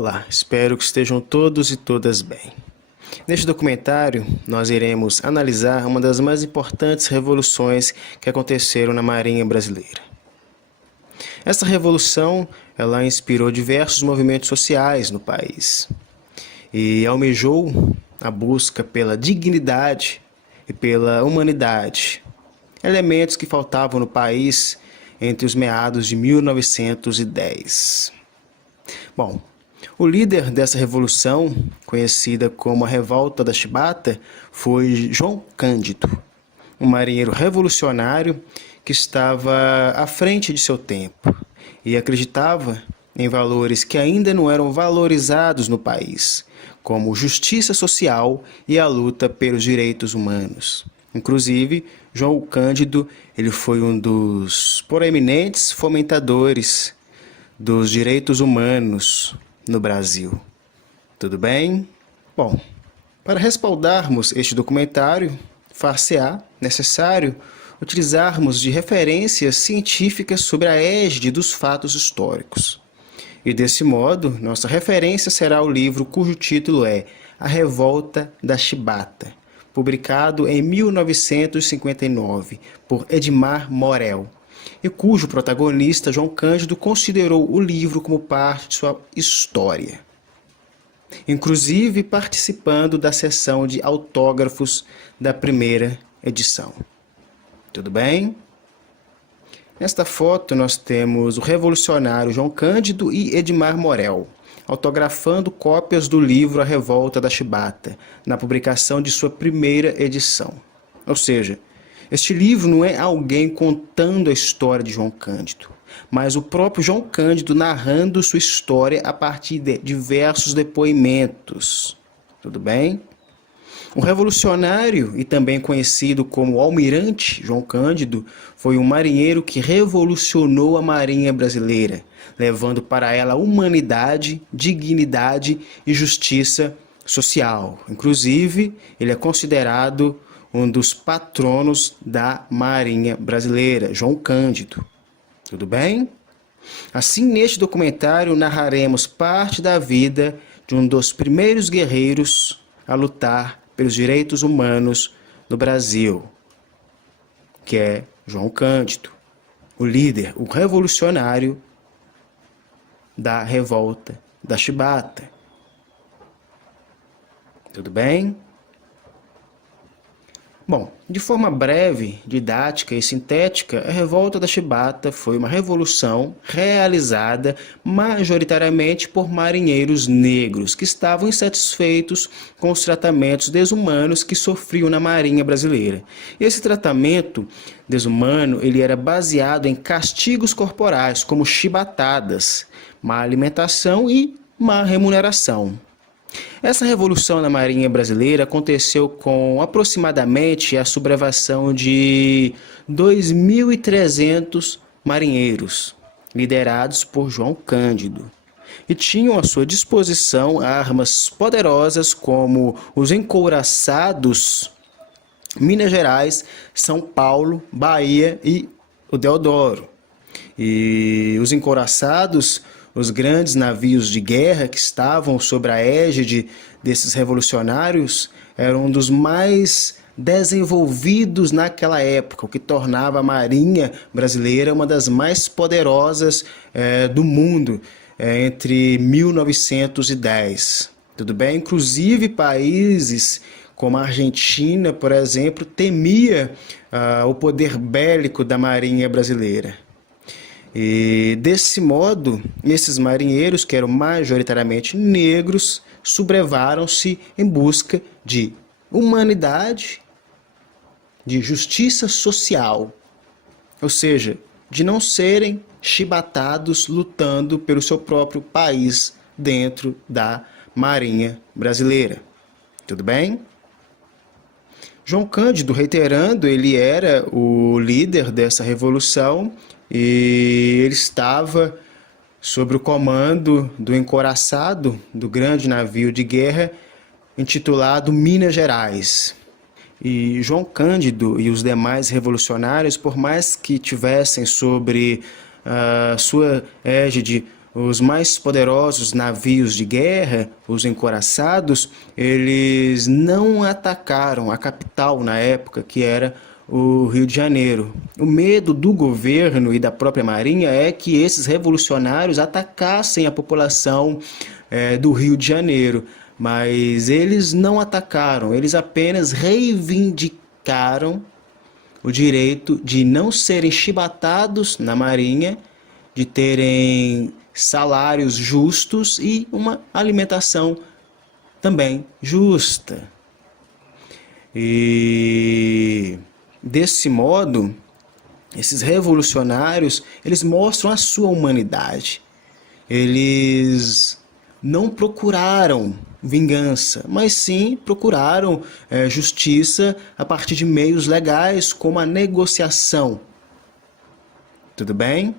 Olá, espero que estejam todos e todas bem. Neste documentário, nós iremos analisar uma das mais importantes revoluções que aconteceram na Marinha Brasileira. Essa revolução, ela inspirou diversos movimentos sociais no país e almejou a busca pela dignidade e pela humanidade, elementos que faltavam no país entre os meados de 1910. Bom, o líder dessa revolução, conhecida como a Revolta da Chibata, foi João Cândido, um marinheiro revolucionário que estava à frente de seu tempo e acreditava em valores que ainda não eram valorizados no país, como justiça social e a luta pelos direitos humanos. Inclusive, João Cândido ele foi um dos proeminentes fomentadores dos direitos humanos no Brasil. Tudo bem? Bom, para respaldarmos este documentário, far-se-á necessário utilizarmos de referências científicas sobre a égide dos fatos históricos. E desse modo, nossa referência será o livro cujo título é A Revolta da Chibata, publicado em 1959 por Edmar Morel, e cujo protagonista, João Cândido, considerou o livro como parte de sua história, inclusive participando da sessão de autógrafos da primeira edição. Tudo bem? Nesta foto nós temos o revolucionário João Cândido e Edmar Morel, autografando cópias do livro A Revolta da Chibata, na publicação de sua primeira edição. Ou seja, este livro não é alguém contando a história de João Cândido, mas o próprio João Cândido narrando sua história a partir de diversos depoimentos. Tudo bem? O revolucionário e também conhecido como Almirante João Cândido foi um marinheiro que revolucionou a Marinha Brasileira, levando para ela humanidade, dignidade e justiça social. Inclusive, ele é considerado um dos patronos da Marinha Brasileira, João Cândido. Tudo bem? Assim, neste documentário, narraremos parte da vida de um dos primeiros guerreiros a lutar pelos direitos humanos no Brasil, que é João Cândido, o líder, o revolucionário da Revolta da Chibata. Tudo bem? Bom, de forma breve, didática e sintética, a Revolta da Chibata foi uma revolução realizada majoritariamente por marinheiros negros que estavam insatisfeitos com os tratamentos desumanos que sofriam na Marinha Brasileira. Esse tratamento desumano ele era baseado em castigos corporais, como chibatadas, má alimentação e má remuneração. Essa revolução na Marinha Brasileira aconteceu com aproximadamente a sublevação de 2.300 marinheiros, liderados por João Cândido, e tinham à sua disposição armas poderosas como os encouraçados Minas Gerais, São Paulo, Bahia e o Deodoro. E os encouraçados, os grandes navios de guerra que estavam sob a égide desses revolucionários, eram um dos mais desenvolvidos naquela época, o que tornava a Marinha Brasileira uma das mais poderosas do mundo entre 1910. Tudo bem? Inclusive países como a Argentina, por exemplo, temia o poder bélico da Marinha Brasileira. E desse modo, esses marinheiros, que eram majoritariamente negros, sublevaram-se em busca de humanidade, de justiça social, ou seja, de não serem chibatados lutando pelo seu próprio país dentro da Marinha Brasileira. Tudo bem? João Cândido, reiterando, ele era o líder dessa revolução e ele estava sob o comando do encouraçado do grande navio de guerra intitulado Minas Gerais. E João Cândido e os demais revolucionários, por mais que tivessem sobre sua égide os mais poderosos navios de guerra, os encouraçados, eles não atacaram a capital na época, que era o Rio de Janeiro. O medo do governo e da própria Marinha é que esses revolucionários atacassem a população do Rio de Janeiro, mas eles não atacaram, eles apenas reivindicaram o direito de não serem chibatados na Marinha, de terem salários justos e uma alimentação também justa. E desse modo, esses revolucionários, eles mostram a sua humanidade. Eles não procuraram vingança, mas sim procuraram justiça a partir de meios legais, como a negociação. Tudo bem?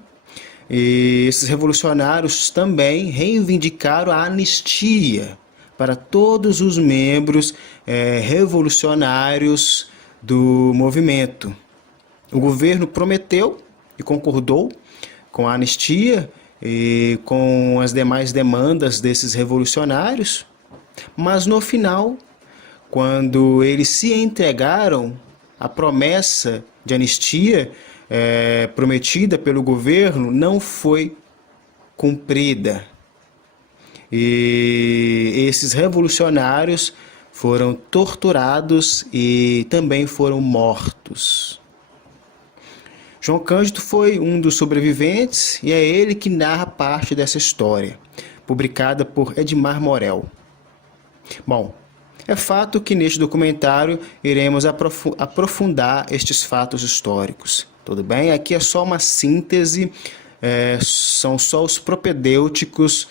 E esses revolucionários também reivindicaram a anistia para todos os membros revolucionários do movimento. O governo prometeu e concordou com a anistia e com as demais demandas desses revolucionários, mas no final, quando eles se entregaram, a promessa de anistia prometida pelo governo não foi cumprida. E esses revolucionários foram torturados e também foram mortos. João Cândido foi um dos sobreviventes e é ele que narra parte dessa história, publicada por Edmar Morel. Bom, é fato que neste documentário iremos aprofundar estes fatos históricos. Tudo bem? Aqui é só uma síntese, são só os propedêuticos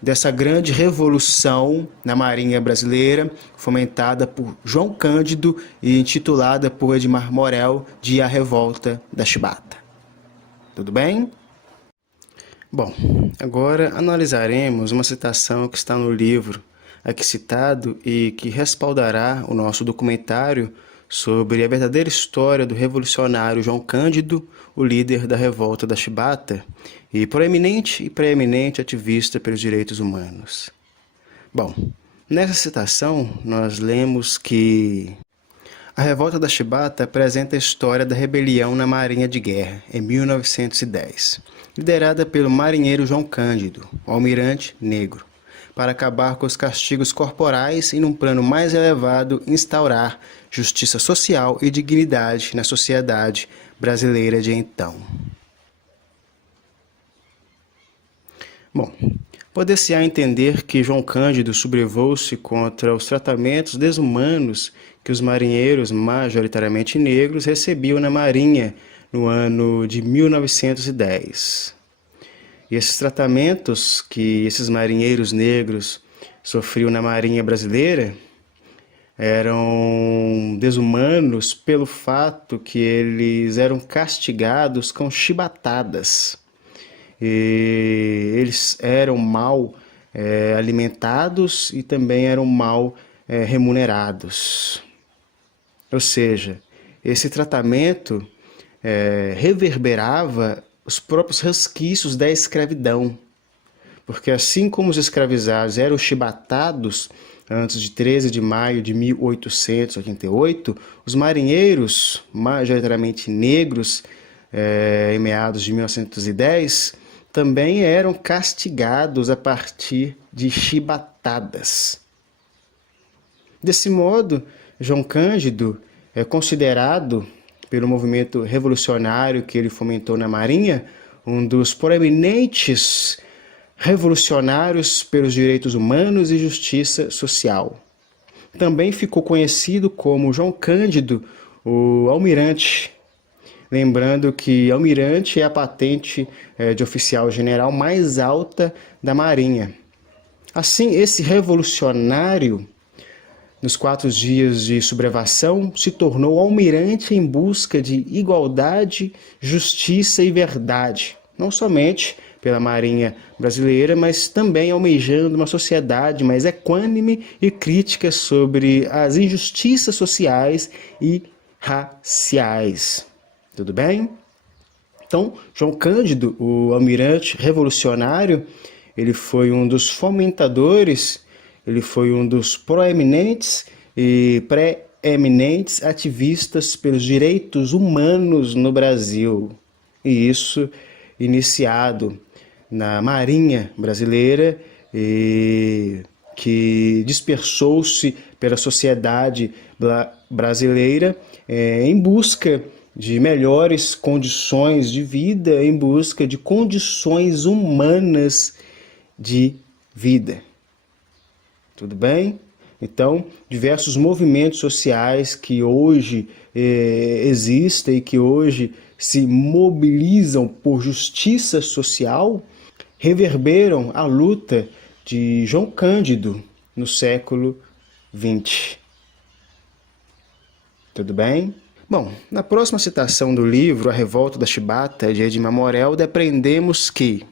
dessa grande revolução na Marinha Brasileira, fomentada por João Cândido e intitulada por Edmar Morel de A Revolta da Chibata. Tudo bem? Bom, agora analisaremos uma citação que está no livro aqui citado e que respaldará o nosso documentário sobre a verdadeira história do revolucionário João Cândido, o líder da Revolta da Chibata e proeminente e preeminente ativista pelos direitos humanos. Bom, nessa citação nós lemos que a Revolta da Chibata apresenta a história da rebelião na Marinha de Guerra, em 1910, liderada pelo marinheiro João Cândido, o almirante negro, para acabar com os castigos corporais e, num plano mais elevado, instaurar justiça social e dignidade na sociedade brasileira de então. Bom, poder-se-á entender que João Cândido sobrevou-se contra os tratamentos desumanos que os marinheiros, majoritariamente negros, recebiam na Marinha no ano de 1910. E esses tratamentos que esses marinheiros negros sofriam na Marinha Brasileira eram desumanos pelo fato que eles eram castigados com chibatadas. E eles eram mal alimentados e também eram mal remunerados. Ou seja, esse tratamento reverberava os próprios resquícios da escravidão, porque assim como os escravizados eram chibatados antes de 13 de maio de 1888, os marinheiros, majoritariamente negros, em meados de 1910, também eram castigados a partir de chibatadas. Desse modo, João Cândido é considerado pelo movimento revolucionário que ele fomentou na Marinha, um dos proeminentes revolucionários pelos direitos humanos e justiça social. Também ficou conhecido como João Cândido, o almirante, lembrando que almirante é a patente de oficial general mais alta da Marinha. Assim, esse revolucionário, nos 4 dias de sublevação, se tornou almirante em busca de igualdade, justiça e verdade, não somente pela Marinha Brasileira, mas também almejando uma sociedade mais equânime e crítica sobre as injustiças sociais e raciais. Tudo bem? Então, João Cândido, o almirante revolucionário, ele foi um dos fomentadores, ele foi um dos proeminentes e preeminentes ativistas pelos direitos humanos no Brasil. E isso iniciado na Marinha Brasileira, que dispersou-se pela sociedade brasileira em busca de melhores condições de vida, em busca de condições humanas de vida. Tudo bem? Então, diversos movimentos sociais que hoje existem e que hoje se mobilizam por justiça social reverberam a luta de João Cândido no século XX. Tudo bem? Bom, na próxima citação do livro A Revolta da Chibata, de Edmar Morel, depreendemos que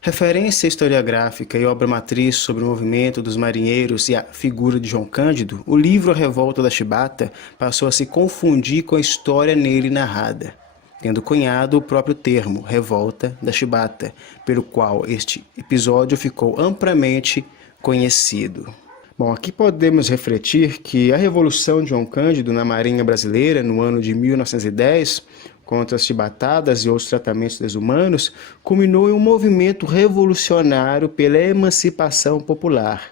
referência historiográfica e obra matriz sobre o movimento dos marinheiros e a figura de João Cândido, o livro A Revolta da Chibata passou a se confundir com a história nele narrada, tendo cunhado o próprio termo, Revolta da Chibata, pelo qual este episódio ficou amplamente conhecido. Bom, aqui podemos refletir que a Revolução de João Cândido na Marinha Brasileira, no ano de 1910, contra as chibatadas e outros tratamentos desumanos, culminou em um movimento revolucionário pela emancipação popular.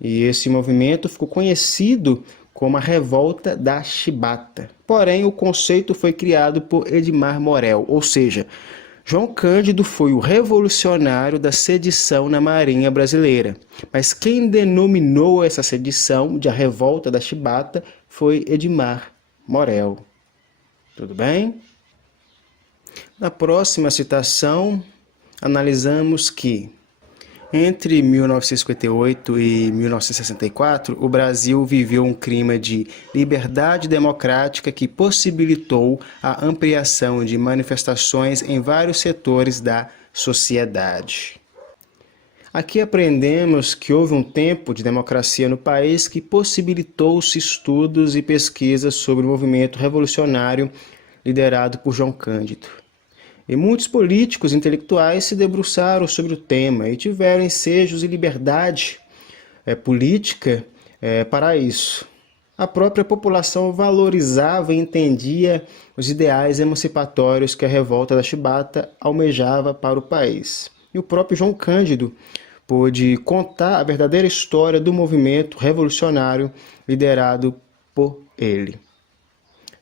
E esse movimento ficou conhecido como a Revolta da Chibata. Porém, o conceito foi criado por Edmar Morel, ou seja, João Cândido foi o revolucionário da sedição na Marinha Brasileira. Mas quem denominou essa sedição de a Revolta da Chibata foi Edmar Morel. Tudo bem? Na próxima citação, analisamos que entre 1958 e 1964, o Brasil viveu um clima de liberdade democrática que possibilitou a ampliação de manifestações em vários setores da sociedade. Aqui aprendemos que houve um tempo de democracia no país que possibilitou-se estudos e pesquisas sobre o movimento revolucionário liderado por João Cândido. E muitos políticos e intelectuais se debruçaram sobre o tema e tiveram ensejos e liberdade política para isso. A própria população valorizava e entendia os ideais emancipatórios que a Revolta da Chibata almejava para o país. E o próprio João Cândido pôde contar a verdadeira história do movimento revolucionário liderado por ele.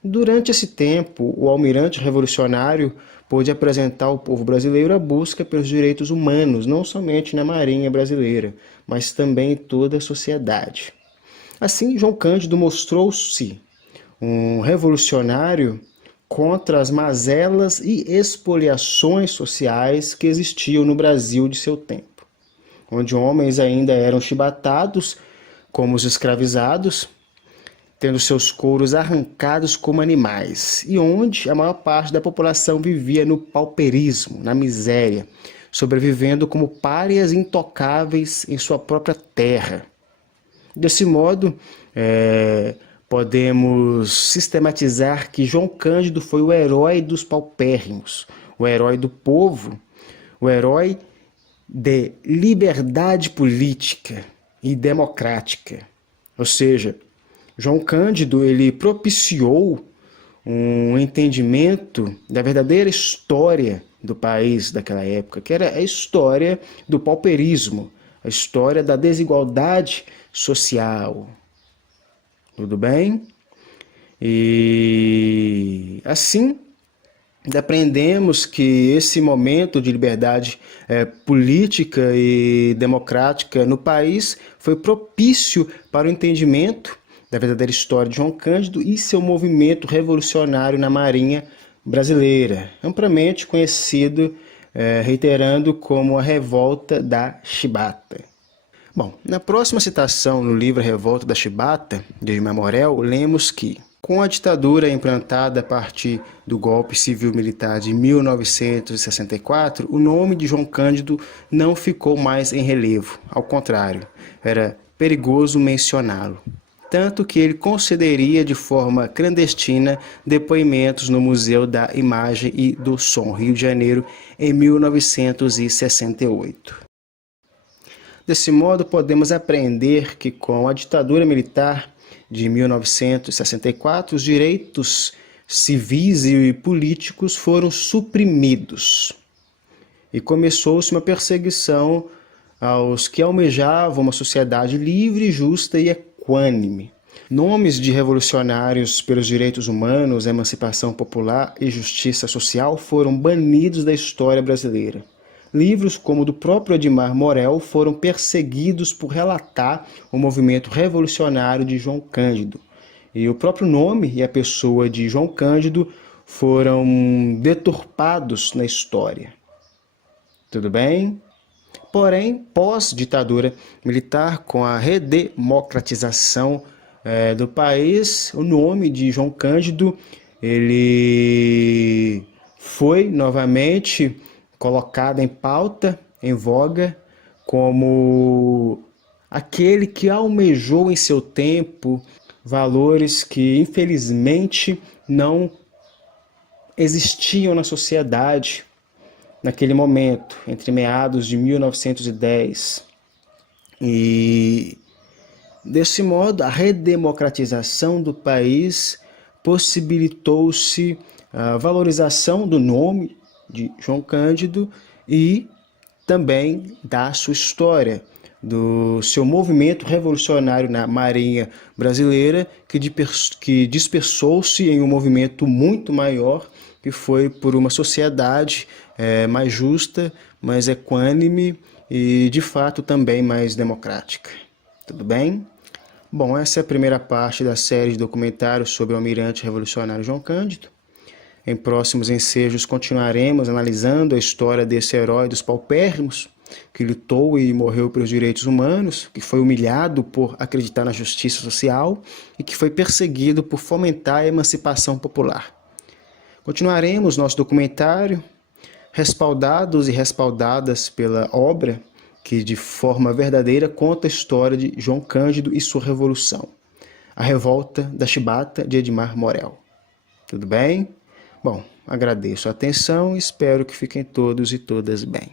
Durante esse tempo, o almirante revolucionário pôde apresentar ao povo brasileiro a busca pelos direitos humanos, não somente na Marinha Brasileira, mas também em toda a sociedade. Assim, João Cândido mostrou-se um revolucionário contra as mazelas e expoliações sociais que existiam no Brasil de seu tempo, onde homens ainda eram chibatados como os escravizados, tendo seus couros arrancados como animais, e onde a maior parte da população vivia no pauperismo, na miséria, sobrevivendo como párias intocáveis em sua própria terra. Desse modo, podemos sistematizar que João Cândido foi o herói dos paupérrimos, o herói do povo, o herói de liberdade política e democrática. Ou seja, João Cândido ele propiciou um entendimento da verdadeira história do país daquela época, que era a história do pauperismo, a história da desigualdade social. Tudo bem? E assim, aprendemos que esse momento de liberdade política e democrática no país foi propício para o entendimento da verdadeira história de João Cândido e seu movimento revolucionário na Marinha Brasileira, amplamente conhecido, reiterando, como a Revolta da Chibata. Bom, na próxima citação no livro A Revolta da Chibata, de Edmar Morel, lemos que, com a ditadura implantada a partir do golpe civil-militar de 1964, o nome de João Cândido não ficou mais em relevo, ao contrário, era perigoso mencioná-lo. Tanto que ele concederia de forma clandestina depoimentos no Museu da Imagem e do Som, Rio de Janeiro, em 1968. Desse modo, podemos aprender que com a ditadura militar de 1964, os direitos civis e políticos foram suprimidos e começou-se uma perseguição aos que almejavam uma sociedade livre, justa e equânime. Nomes de revolucionários pelos direitos humanos, emancipação popular e justiça social foram banidos da história brasileira. Livros como o do próprio Edmar Morel foram perseguidos por relatar o movimento revolucionário de João Cândido. E o próprio nome e a pessoa de João Cândido foram deturpados na história. Tudo bem? Porém, pós-ditadura militar, com a redemocratização do país, o nome de João Cândido ele foi novamente colocado em pauta, em voga, como aquele que almejou em seu tempo valores que infelizmente não existiam na sociedade naquele momento, entre meados de 1910. E desse modo, a redemocratização do país possibilitou-se a valorização do nome de João Cândido e também da sua história, do seu movimento revolucionário na Marinha Brasileira, que dispersou-se em um movimento muito maior, que foi por uma sociedade mais justa, mais equânime e, de fato, também mais democrática. Tudo bem? Bom, essa é a primeira parte da série de documentários sobre o almirante revolucionário João Cândido. Em próximos ensejos continuaremos analisando a história desse herói dos paupérrimos, que lutou e morreu pelos direitos humanos, que foi humilhado por acreditar na justiça social e que foi perseguido por fomentar a emancipação popular. Continuaremos nosso documentário, respaldados e respaldadas pela obra que de forma verdadeira conta a história de João Cândido e sua revolução, a revolta da Chibata de Edmar Morel. Tudo bem? Bom, agradeço a atenção e espero que fiquem todos e todas bem.